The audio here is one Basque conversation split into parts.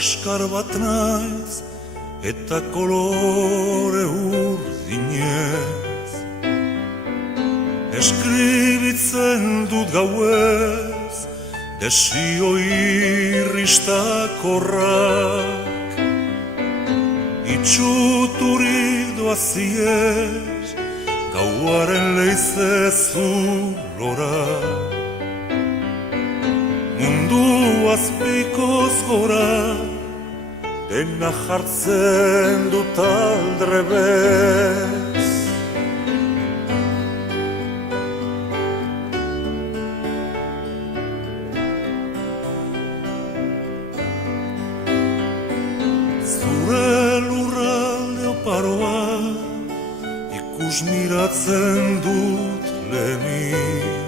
kaskar bat naiz, eta kolore urdinez. Eskribitzen dut gauez, desio irristakorrak. Itxuturik doaziez, gauaren leize zulora. Mundu azpikoz gora, dena jartzen dut aldrebez. Zure lurralde oparoa ikus miratzen dut lehenik.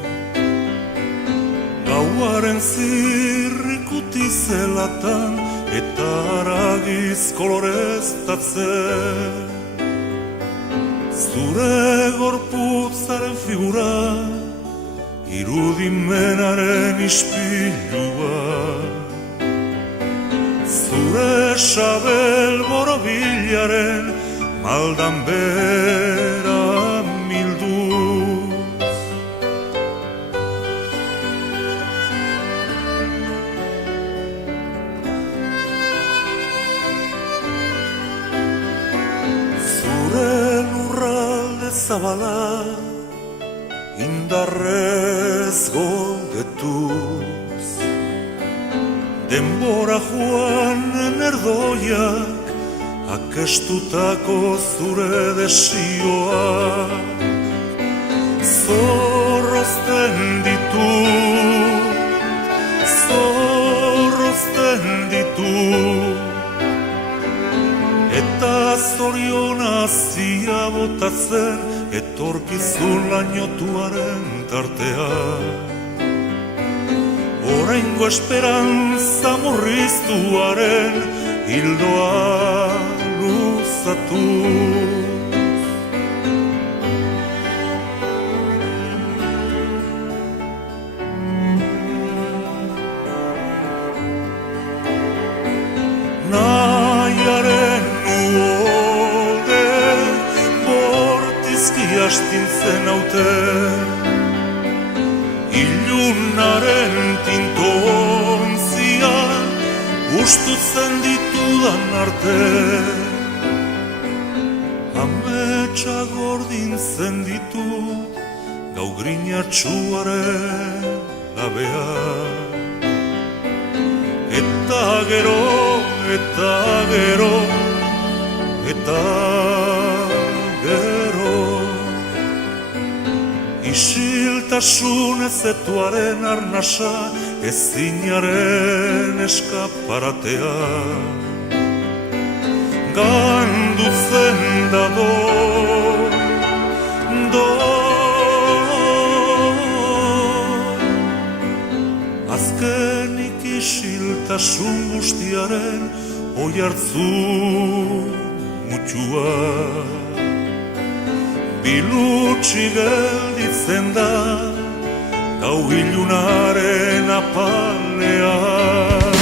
Gauaren zirrikuti zelatan eta haragiz koloreztatzen. Zure gorputzaren figura, irudimenaren ispilua. Zure sabel borobilaren maldan bera milduz. Zure lurralde zabala indarrez goldetuz. Denbora joanen erdoiak akestutako zure desioak. Zorrozten ditut, zorrozten ditut, eta zoriona zia botatzen etorkizun lainotuaren tartean. Oraingo esperantza murriztuaren hildoa luzatuz. Nahiaren uolde bortizki astintzen hauten, ilunaren tintontzian ustutzen ditudan arte. Ametsa gordintzen ditut gau grinatsuaren labean. Eta gero, eta gero, eta gero, isiltasun ezetuaren arnasa, ezinaren eskaparatea. Gandutzen da do, azkenik isiltasun guztiaren oihartzun mutxua. Bilutsi gelditzen da gau ilunaren apalean.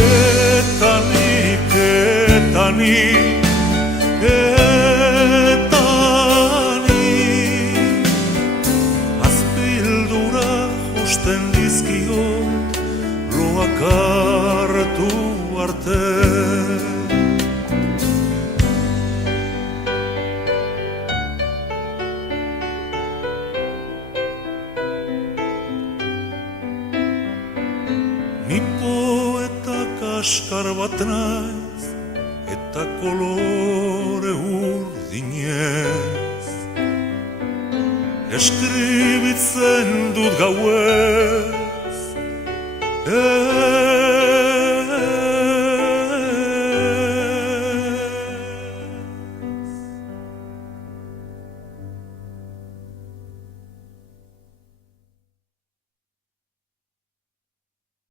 Eta nik, eta nik, eta nik, azpildura josten dizkiot loak hartu arte. Ni poeta kaskar bat naiz, eta kolore urdinez. Eskribitzen dut gauez,